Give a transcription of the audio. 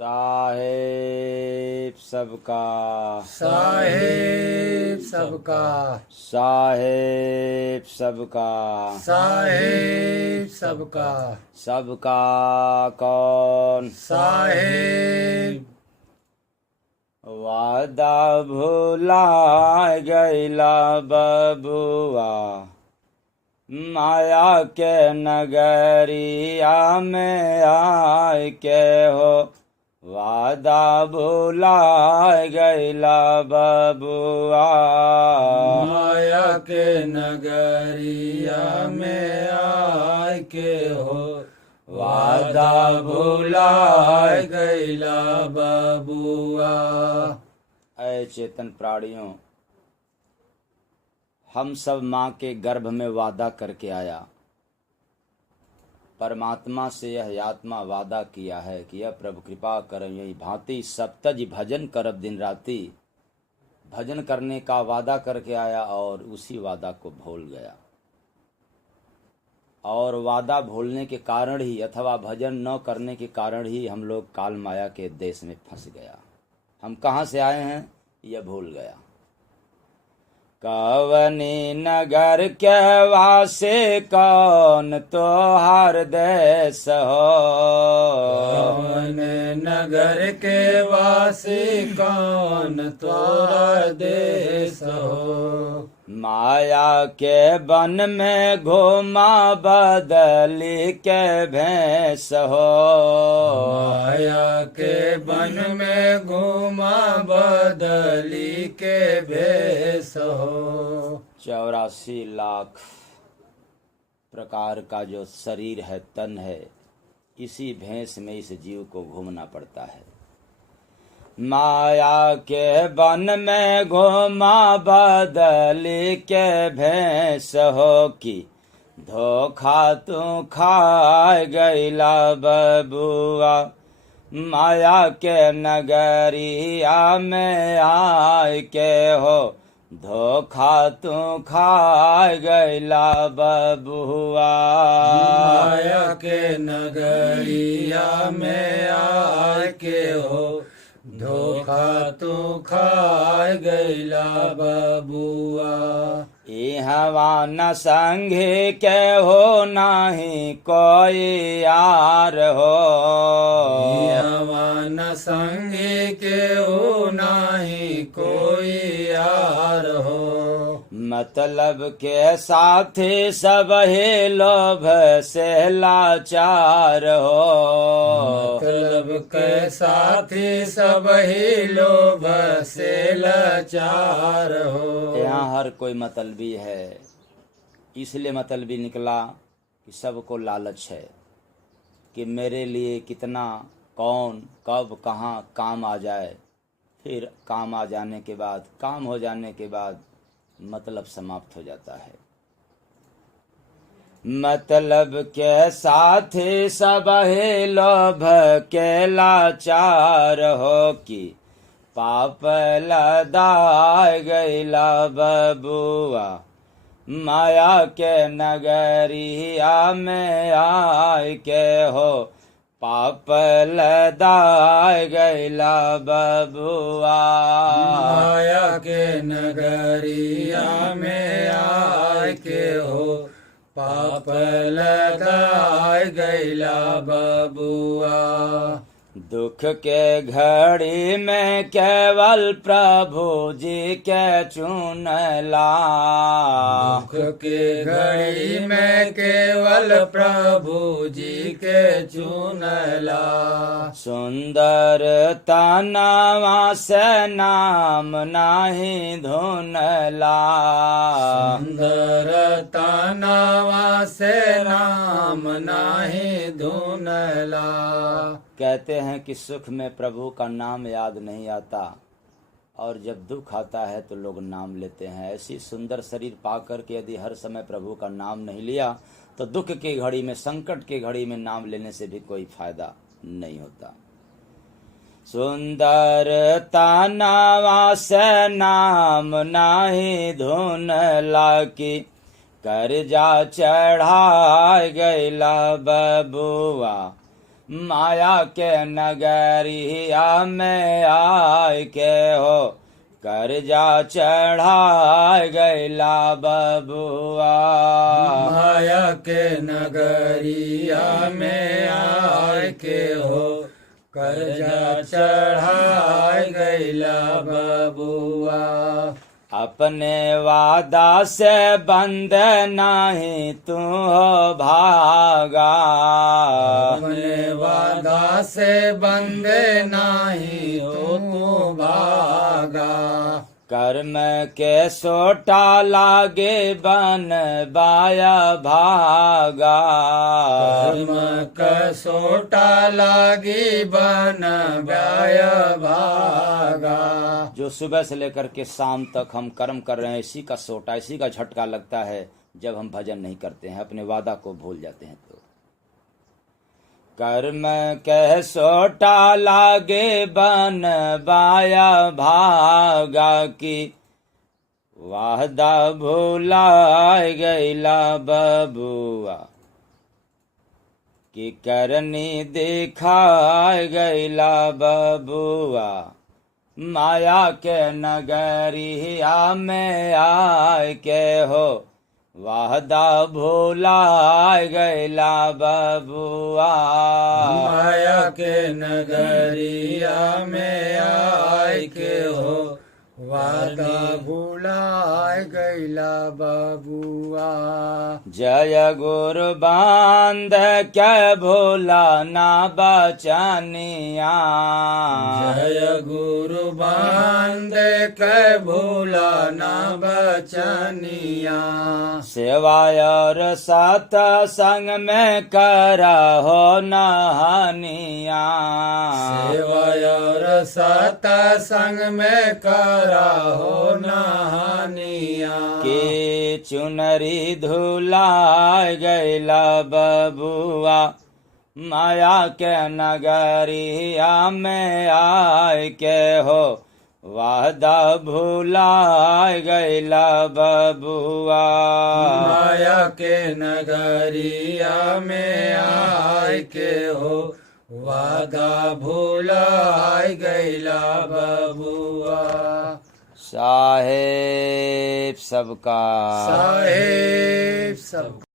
साहेब सबका, साहेब सबका, साहेब सबका, साहेब सबका, सबका कौन साहेब। वादा भूला गैला बबुआ, माया के नगरिया में आय के हो। वादा भूला गैला बबुआ, माया के नगरिया में आय के हो। वादा भूला गैला बबुआ। ऐ चेतन प्राणियों, हम सब माँ के गर्भ में वादा करके आया। परमात्मा से यह आत्मा वादा किया है कि यह प्रभु कृपा कर यही भांति सप्तज भजन करब दिन राति। भजन करने का वादा करके आया और उसी वादा को भूल गया। और वादा भूलने के कारण ही अथवा भजन न करने के कारण ही हम लोग काल माया के देश में फंस गया। हम कहाँ से आए हैं यह भूल गया। कवनी नगर के वासे कौन तोहार देश हो। कौन नगर के वासी कौन तोरा देश हो। माया के वन में घूमा बदली के भेष हो। माया के वन में घूमा बदली के भेष हो। 84 लाख प्रकार का जो शरीर है, तन है, इसी भेष में इस जीव को घूमना पड़ता है। माया के वन में घूमा बदली के भेष हो कि धोखा तू खा गैला बबुआ। माया के नगरिया में आय के हो। धोखा तू खा गैला बबुआ। माया के नगरिया में आय के हो। धोखा तू खा गैला बबुआ। इहवा न संगी के हो नाही कोई यार हो। यवन संगी के हो नाही कोई यार हो। मतलब के साथी सब ही लोभ से लाचार हो। मतलब के साथी सब ही लोभ से लाचार हो। यहाँ हर कोई मतलबी है, इसलिए मतलबी निकला कि सबको लालच है कि मेरे लिए कितना, कौन, कब, कहाँ काम आ जाए। फिर काम आ जाने के बाद, काम हो जाने के बाद मतलब समाप्त हो जाता है। मतलब के साथी सब ही लोभ के लाचार हो कि पाप लदा गैला बबुआ। माया के नगरिया में आय के हो। पाप लदा गैला बबुआ। माया के नगरिया में आय के हो। पाप लगा गैला बबुआ। दुख के घड़ी में केवल प्रभु जी के चुनला। दुख के घड़ी में केवल प्रभु जी के चुनला। सुंदर तनावा से नाम नाही धुनला। सुंदर तनावा से नाम नाही धुनला। कहते हैं कि सुख में प्रभु का नाम याद नहीं आता और जब दुख आता है तो लोग नाम लेते हैं। ऐसी सुंदर शरीर पाकर के यदि हर समय प्रभु का नाम नहीं लिया तो दुख की घड़ी में, संकट की घड़ी में नाम लेने से भी कोई फायदा नहीं होता। सुंदर तनावा से नाम नाही धुनला की। कर्जा चढ़ा गैला बबुआ। माया के नगरिया में आय के हो कर्जा चढ़ा गैला बबुआ। माया के नगरिया में आय के हो कर्जा चढ़ाय गैला बबुआ। अपने वादा से बंद नहीं तू हो भागा। अपने वादा से बंदे नाही हो तू भागा। कर्म के सोटा लागे बन बाया भागा। कर्म कसोटा लागी बन व्याय भागा। जो सुबह से लेकर के शाम तक हम कर्म कर रहे हैं, इसी का सोटा, इसी का झटका लगता है जब हम भजन नहीं करते हैं, अपने वादा को भूल जाते हैं। तो कर्म के सोटा लागे बन बाया भागा की वादा भूला गैला बबुआ। कि करनी दिखाय गैला बबुआ। माया के नगरिया में आय के हो वादा भूला गैला बबुआ। माया के नगरिया में आय के हो वादा भूलाय गैला बबुआ। जय गुरु बांध के भूला ना बचनिया। जय गुरु बांध के भूला ना बचनिया। सेवा और सत्संग में करा हो नहनिया। सेवा और सत्संग में करा हो नहानिया। के चुनरी धुला गैला बबुआ। माया के नगरिया में आय के हो वादा भूला गैला बबुआ। माया के नगरिया में आय के हो वादा भूलाय गैला बबुआ। साहेब सबका साहेब सबका।